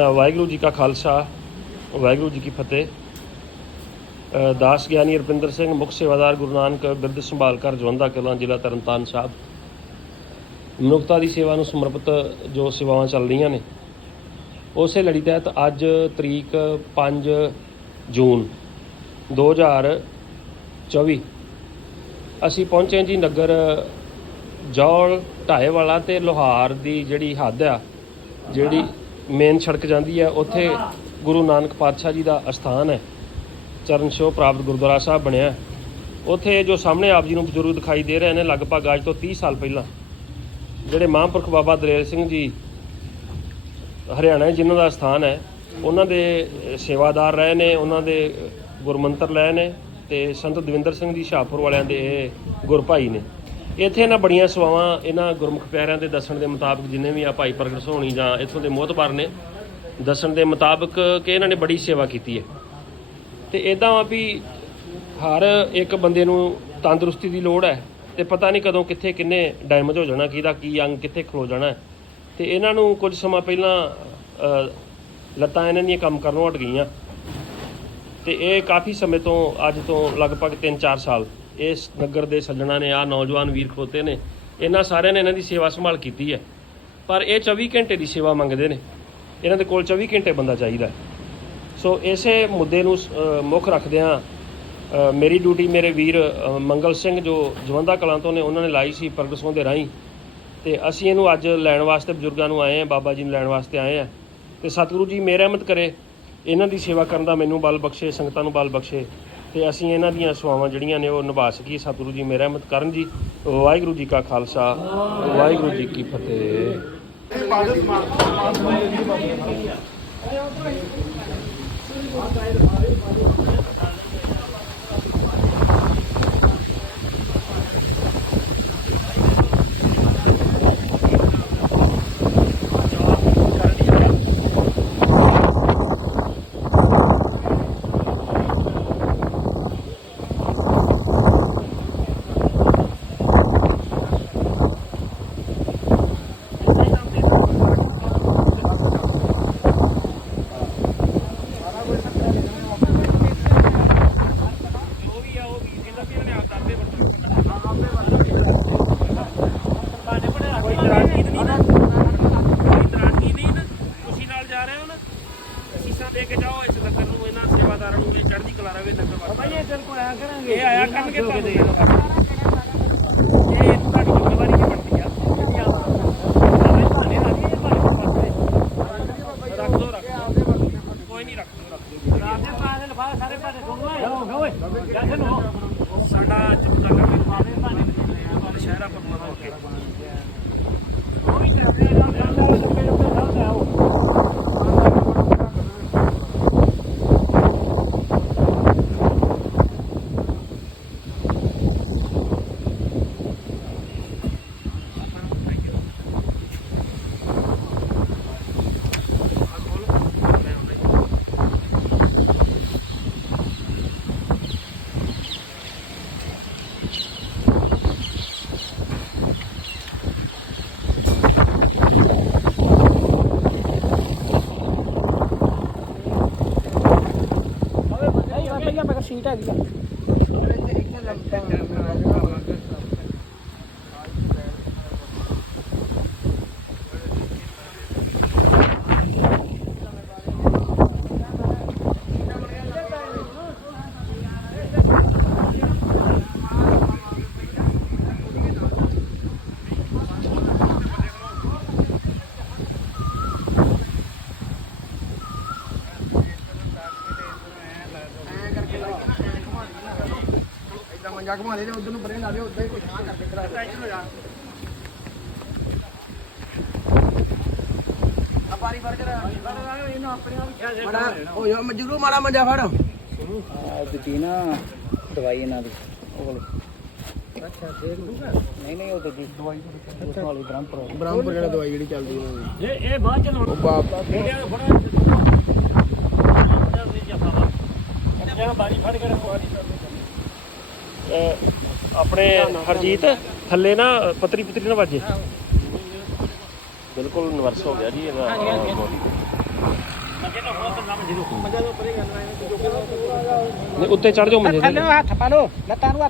ਵਾਹਿਗੁਰੂ ਜੀ ਕਾ ਖਾਲਸਾ, ਵਾਹਿਗੁਰੂ ਜੀ ਕੀ ਫਤਿਹ। ਦਾਸ ਗਿਆਨੀ ਰਪਿੰਦਰ ਸਿੰਘ, ਮੁੱਖ ਸੇਵਾਦਾਰ ਗੁਰੂ ਨਾਨਕ ਬਿਰਧ ਸੰਭਾਲ ਕਰ ਜਵੰਦਾ ਕਲਾਂ ਜ਼ਿਲ੍ਹਾ ਤਰਨਤਾਰਨ ਸਾਹਿਬ। ਮਨੁੱਖਤਾ ਦੀ ਸੇਵਾ ਨੂੰ ਸਮਰਪਿਤ ਜੋ ਸੇਵਾਵਾਂ ਚੱਲ ਰਹੀਆਂ ਨੇ, ਉਸੇ ਲੜੀ ਤਹਿਤ ਅੱਜ ਤਰੀਕ 5 ਜੂਨ 2024 ਅਸੀਂ ਪਹੁੰਚੇ ਜੀ ਨਗਰ ਜੌਲ ਢਾਏਵਾਲਾ ਤੇ ਲੋਹਾਰ ਦੀ ਜਿਹੜੀ ਹੱਦ ਆ, ਜਿਹੜੀ ਮੇਨ ਸੜਕ ਜਾਂਦੀ ਹੈ ਉੱਥੇ ਗੁਰੂ ਨਾਨਕ ਪਾਤਸ਼ਾਹ ਜੀ ਦਾ ਅਸਥਾਨ ਹੈ। ਚਰਨ ਛੋਹ ਪ੍ਰਾਪਤ ਗੁਰਦੁਆਰਾ ਸਾਹਿਬ ਬਣਿਆ ਉੱਥੇ ਜੋ ਸਾਹਮਣੇ ਆਪ ਜੀ ਨੂੰ ਬਜ਼ੁਰਗ ਦਿਖਾਈ ਦੇ ਰਹੇ ਨੇ ਲਗਭਗ ਅੱਜ ਤੋਂ 30 ਸਾਲ ਪਹਿਲਾਂ। ਜਿਹੜੇ ਮਹਾਂਪੁਰਖ ਬਾਬਾ ਦਲੇਰ ਸਿੰਘ ਜੀ ਹਰਿਆਣਾ ਜਿਨ੍ਹਾਂ ਦਾ ਸਥਾਨ ਹੈ ਉਹਨਾਂ ਦੇ ਸੇਵਾਦਾਰ ਰਹੇ ਨੇ ਉਹਨਾਂ ਦੇ ਅ, ਗੁਰਮੰਤਰ ਲਏ ਨੇ ਤੇ ਸੰਤ ਦਵਿੰਦਰ ਸਿੰਘ ਜੀ ਸ਼ਾਹਪੁਰ ਵਾਲਿਆਂ ਦੇ ਇਹ ਗੁਰਭਾਈ ਨੇ। ਇੱਥੇ ਇਹਨਾਂ ਬੜੀਆਂ ਸੇਵਾਵਾਂ ਇਹਨਾਂ ਗੁਰਮੁਖ ਪਿਆਰਿਆਂ ਦੇ ਦੱਸਣ ਦੇ ਮੁਤਾਬਕ ਜਿੰਨੇ ਵੀ ਆ ਭਾਈ ਪ੍ਰਗਟ ਸੋਹਣੀ ਜਾਂ ਇੱਥੋਂ ਦੇ ਮੋਹਤਬਾਰ ਨੇ, ਦੱਸਣ ਦੇ ਮੁਤਾਬਕ ਕਿ ਇਹਨਾਂ ਨੇ ਬੜੀ ਸੇਵਾ ਕੀਤੀ ਹੈ ਤੇ ਇਦਾਂ ਆ ਵੀ ਹਰ ਇੱਕ ਬੰਦੇ ਨੂੰ ਤੰਦਰੁਸਤੀ ਦੀ ਲੋੜ ਹੈ ਤੇ ਪਤਾ ਨਹੀਂ ਕਦੋਂ ਕਿੱਥੇ ਕਿੰਨੇ ਡੈਮੇਜ ਹੋ ਜਾਣਾ, ਕਿਹਦਾ ਕੀ ਅੰਗ ਕਿੱਥੇ ਖਲੋ ਜਾਣਾ ਹੈ। ਤੇ ਇਹਨਾਂ ਨੂੰ ਕੁਝ ਸਮਾਂ ਪਹਿਲਾਂ ਲੱਤਾਂ ਇਹਨਾਂ ਦੀਆਂ ਕੰਮ ਕਰਨੋਂ ਹਟ ਗਈਆਂ ਤੇ ਇਹ ਕਾਫੀ ਸਮੇਂ ਤੋਂ, ਅੱਜ ਤੋਂ ਲਗਭਗ 3-4 ਸਾਲ ਇਸ ਨਗਰ ਦੇ ਸੱਜਣਾ ਨੇ ਆ ਨੌਜਵਾਨ ਵੀਰ ਖੋਤੇ ਨੇ, ਇਹਨਾਂ ਸਾਰਿਆਂ ਨੇ ਇਹਨਾਂ ਦੀ ਸੇਵਾ ਸੰਭਾਲ ਕੀਤੀ ਹੈ। ਪਰ ਇਹ 24 ਘੰਟੇ ਦੀ ਸੇਵਾ ਮੰਗਦੇ ਨੇ। ਇਹਨਾਂ ਦੇ ਕੋਲ 24 ਘੰਟੇ ਬੰਦਾ ਚਾਹੀਦਾ ਸੋ ਇਸੇ ਮੁੱਦੇ ਨੂੰ ਮੁੱਖ ਰੱਖਦਿਆਂ ਮੇਰੀ ਡਿਊਟੀ ਮੇਰੇ ਵੀਰ ਮੰਗਲ ਸਿੰਘ ਜੋ ਜਵੰਦਾ ਕਲਾਂ ਤੋਂ ਨੇ, ਉਹਨਾਂ ਨੇ ਲਾਈ ਸੀ ਪ੍ਰਗਟ ਦੇ ਰਾਹੀਂ। ਤੇ ਅਸੀਂ ਇਹਨੂੰ ਅੱਜ ਲੈਣ ਵਾਸਤੇ ਬਜ਼ੁਰਗਾਂ ਨੂੰ ਆਏ ਆ ਬਾਬਾ ਜੀ ਨੂੰ ਲੈਣ ਵਾਸਤੇ ਆਏ ਆ ਤੇ ਸਤਿਗੁਰੂ ਜੀ, ਮੇਰੀ ਰਹਿਮਤ ਕਰੇ, ਇਹਨਾਂ ਦੀ ਸੇਵਾ ਕਰਨ ਦਾ ਮੈਨੂੰ ਬਲ ਬਖਸ਼ੇ, ਸੰਗਤਾਂ ਨੂੰ ਬਲ ਬਖਸ਼ੇ। ਤੇ ਅਸੀਂ ਇਹਨਾਂ ਦੀਆਂ ਸੇਵਾਵਾਂ ਜਿਹੜੀਆਂ ਨੇ ਉਹ ਨਿਭਾ ਸਕੀਏ। ਸਤਿਗੁਰੂ ਜੀ, ਮੇਰਾ ਰਹਿਮਤ ਕਰਨ ਜੀ। ਵਾਹਿਗੁਰੂ ਜੀ ਕਾ ਖਾਲਸਾ, ਵਾਹਿਗੁਰੂ ਜੀ ਕੀ ਫਤਿਹ। ਕੋਈ ਤਰਾਕੀ ਨਹੀਂ ਨਾ ਕੋਈ ਤਰਾਕੀ ਨਹੀਂ ਨਾ ਤੁਸੀਂ ਨਾਲ ਜਾ ਰਹੇ ਹੋ ਨਾ ਅਸੀਸਾਂ ਦੇ ਕੇ ਜਾਓ ਇਸ ਲੰਗਰ ਨੂੰ ਇਹਨਾਂ ਸੇਵਾਦਾਰਾਂ ਨੂੰ ਇਹ ਚੜ੍ਹਦੀ ਕਲਾ ਰਵੇ ਲੰਗਰ ਵਾਸਤੇ ਭਾਈ ਇਹ ਤੇਰੇ ਕੋਲ ਆਇਆ ਕਰਾਂਗੇ ਇਹ ਆਇਆ ਕਰਨਗੇ ਤੁਹਾਨੂੰ ਇਹ ਤੁਹਾਡੀ ਜ਼ਿੰਮੇਵਾਰੀ ਕੀ ਬਣਦੀ ਆ ਰੱਖ ਦੋ ਰੱਖ ਦਿਓ। ਕੋਈ ਨਹੀਂ ਰੱਖ ਦੋ ਰੱਖ ਦਿਓ ਸਾਡਾ ਚੁੱਕਦਾ ਕਰਦੇ ਸ਼ਹਿਰਾ ਪਰਮਾ ਹੋ ਕੇ ਸੀਟ ਹੈਗੀ ਆ ਇਦਾਂ ਮੰਜਾ ਘੁਮਾ ਦੇ ਉਧਰ ਨੂੰ ਬਰੇ ਲਾ ਦੇ ਉਦਾਂ ਹੀ ਕੋਈ ਛਾਂ ਕਰਕੇ ਕਰਾ ਦੇ ਆ ਪਾਰੀ ਫੜ ਕੇ ਇਹਨੂੰ ਆਪਣੇ ਆਪ ਮੜਾ ਹੋ ਜਾ ਮਜਰੂ ਮਾੜਾ ਮੰਜਾ ਫੜ। ਆ ਦੂਜੀ ਨਾ ਦਵਾਈ ਇਹਨਾਂ ਦੀ ਉਹ ਵਾਲੀ। ਅੱਛਾ ਦੇਖ ਲੂਗਾ ਨਹੀਂ ਨਹੀਂ ਉਹ ਦੂਜੀ। ਦਵਾਈ ਅੱਛਾ। ਵਾਲੀ ਬ੍ਰਹਮਪੁਰ ਬ੍ਰਹਮਪੁਰ ਜਿਹੜਾ ਦਵਾਈ ਜਿਹੜੀ ਚੱਲਦੀ ਉਹਨਾਂ ਦੀ ਇਹ ਇਹ ਬਾਅਦ ਚ ਉਹ ਬਾਪ ਮੋੜਿਆ ਫੜਾ ਬਾਰੀ ਫੜ ਕੇ ਰੱਖੋ ਅਹ ਆਪਣੇ ਹਰਜੀਤ ਥੱਲੇ ਨਾ ਪਤਰੀ ਪਤਰੀ ਨਾ ਵੱਜੇ ਬਿਲਕੁਲ ਨਿਵਰਸ ਹੋ ਗਿਆ ਜੀ ਇਹਦਾ। ਨਹੀਂ ਉੱਤੇ ਚੜ ਜਾਓ ਮੰਜੇ ਤੇ। ਹੱਥ ਪਾ ਲੋ ਲੱਤਾਂ ਨੂੰ